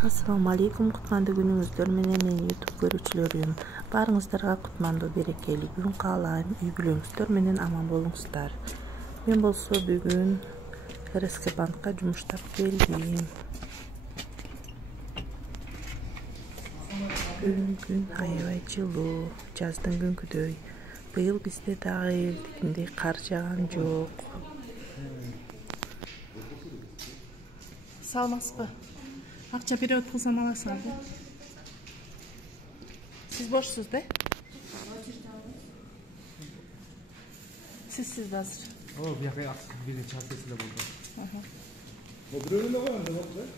Assalamu alaikum, кутмандуу күнүңүздөр менен менин YouTube көрүүчүлөрүм. Баарыңыздарга кутмандуу берекелүү күн каалайм. Үй бүлөңүздөр менен аман болуңуздар. Мен болсо бүгүн РСК банкка жумуштап келдим. Күн аябай жылуу, жаздын күнкүдөй. Быйыл бизде дагы элдикиндей кар жааган жок. Салмасызбы? Акча перевод кылсам аласың да? Сиз борсуз да? Сиз азыр. О, бияка бирин чартесинде болду. Бирөөнө койгон да болду.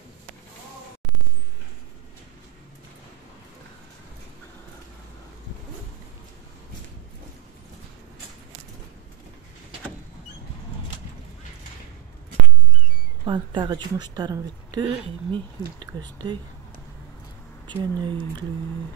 Банктагы жумуштарым бүттү, эми үйткөздөй жөнөйлүү.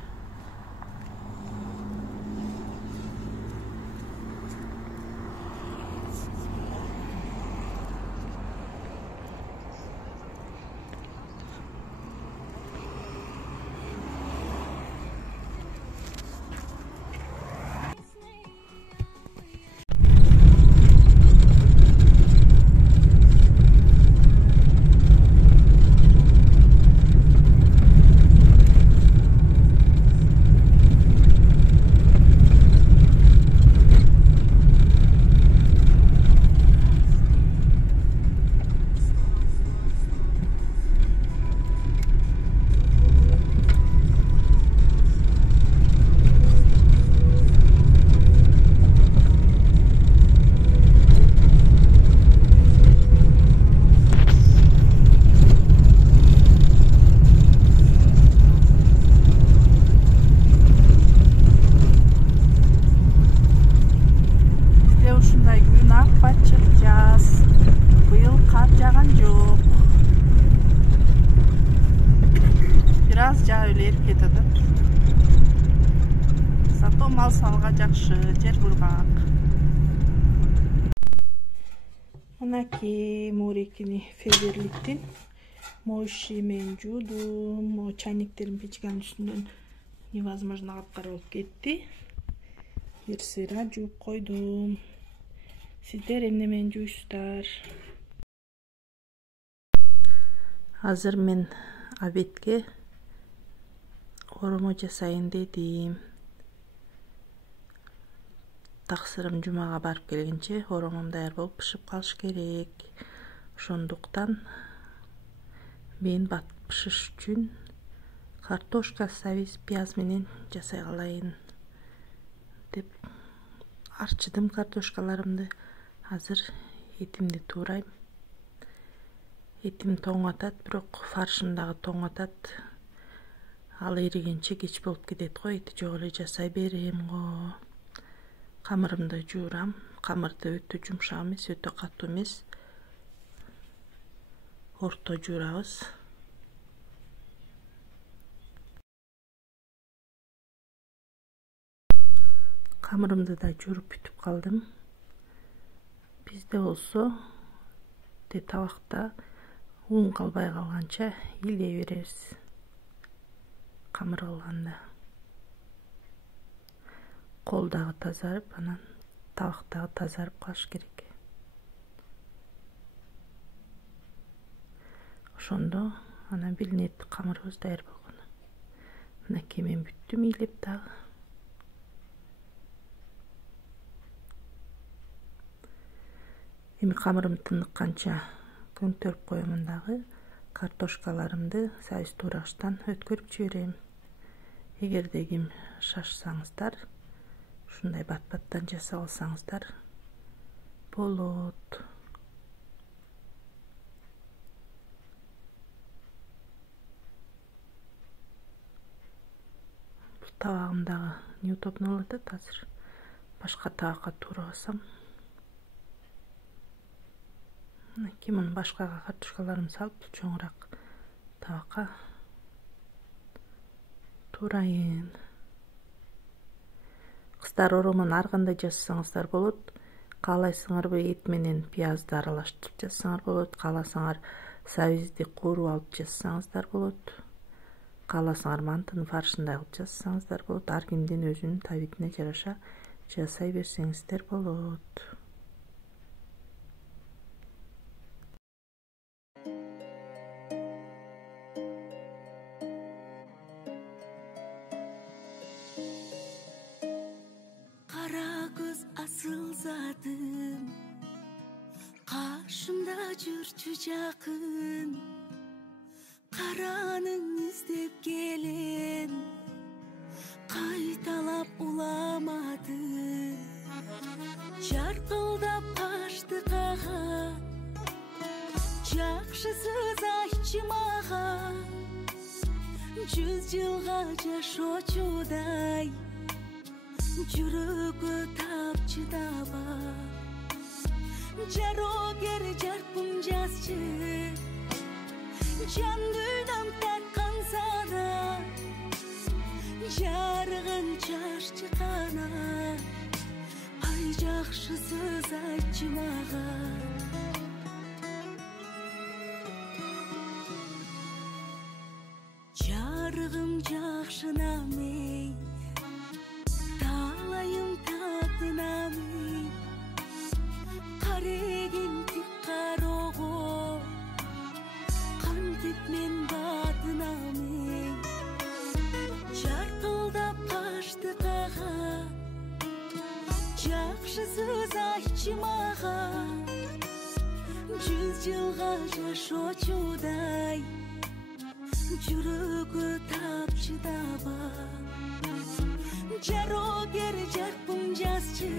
Biraz жаылып кетет. Зато мал салга жакшы, жер кургак. Мынакей морекини феберликтин моющий менен жуудум, чайниктерин печканын үстүнөн невозможно капкара болуп кетти. Бир сыйра жууп койдум. Сиздер эмне менен жуйсуздар? Азыр мен обедке оромо жасайын дедим. Таксырым жумага барып келгенче оромом даяр болуп пышып калыш керек. Ошондуктан мен пышыш үчүн картошка, сабиз, пияз менен жасай калайын деп арчыдым картошкаларымды. Азыр этимди туурайм. Этим тоң атат, бирок фаршын дагы тоң атат. Ал эригенче кеч болуп кетет го, эти жок эле жасай берем го. Камырымды жуурам. Камырды өтө жумшак эмес, өтө катуу эмес. Орто жуурабыз. Камырымды да жууруп бүтүп калдым. Бизде болсо табакта ун калбай калганча илей беребиз. Камыр кылганда кол дагы тазарып, анан табак дагы тазарып калыш керек. Ошондо анан билинет камырыбыз даяр болгону. Мынакей мен бүттүм илеп дагы. Эми камырым тыныкканча көңтөрүп коемун дагы. Картошкаларымды сабиз туурагычтан өткөрүп жиберем. Эгерде ким шашсаңыздар, ушундай бат-баттан жасап алсаңыздар болот. Бул табагым дагы неудобно болуп атат азыр. Башка табакка туурабасам. Кимин башкага картошкаларымды салып, чоңураак табакка туурайын. Кыздар, оромону ар кандай жасасаңыздар болот. Каалайсыңарбы эт менен пиязды аралаштырып жасасаңар болот. Кааласаңар сабизди кууруп алып жасасаңыздар болот. кааласаңар мантынын фаршындай кылып жазсаңыздар болот. Ар кимдин өзүнүн табитине жараша жасай берсеңиздер болот. Кара көз асыл затым, каршымда жүрчү жакын, каранын издеп келем, кайталап уламадым. Жаркылдап качты кага, жакшысыз айтчы мага, 100 жылга жашоочудай, жүрөгө тапчы даба. Жарогер жарпым жазчы, жан дүйнөм тартканса да, жарыгын чаччы кана, ай жакшысыз айтчы мага. Жарыгым жакшынамей, талайым татынамей, карегин тик карого, кантип мен батынамей. Жаркылдап качты кага, жакшысыз айтчы мага, 100 жылга жашоочудай, жүрөгө тапчы даба. Жарогер жарпым жазчы,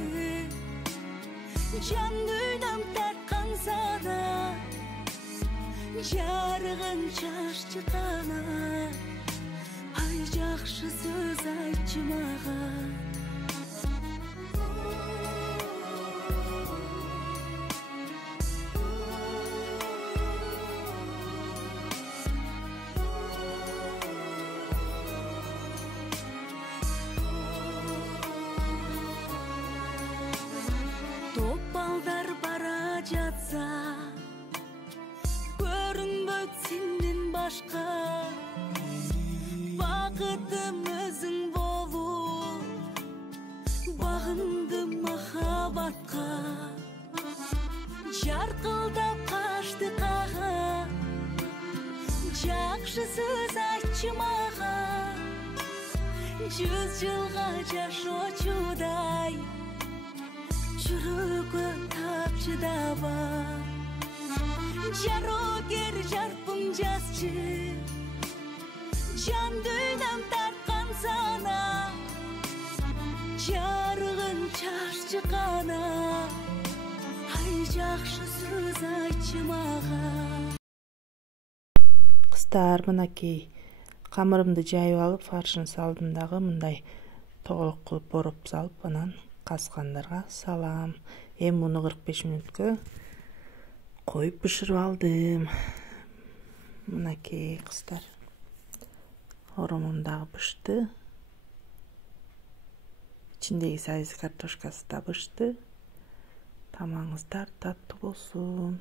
жан дүйнөм тартканса да, жарыгын чаччы кана, ай жакшысыз айтчы мага. Топ балдар бара жатса, көрүнбөйт сенден башка, бакытым өзүң болуп, багындым махабатка. Жаркылдап качты кага, жакшысыз айтчы мага, 100 жылга жашоочудай, жүрөгө тапчы даба. Жарогер жарпым жазчы, жан дүйнөм тарткан сана, жарыгын чаччы кана, ай жакшысыз айтчы мага. Кыздар, мынакей камырымды жайып алып фаршын салдым дагы, мындай тоголок кылып бороп салып, анан каскандарга салам. Эми муну 45 мүнөткө коюп бышырып алдым. Мынакей кыздар, оромом дагы бышты, ичиндеги сайыз картошкасы да бышты. Тамагыңыздар таттуу болсун.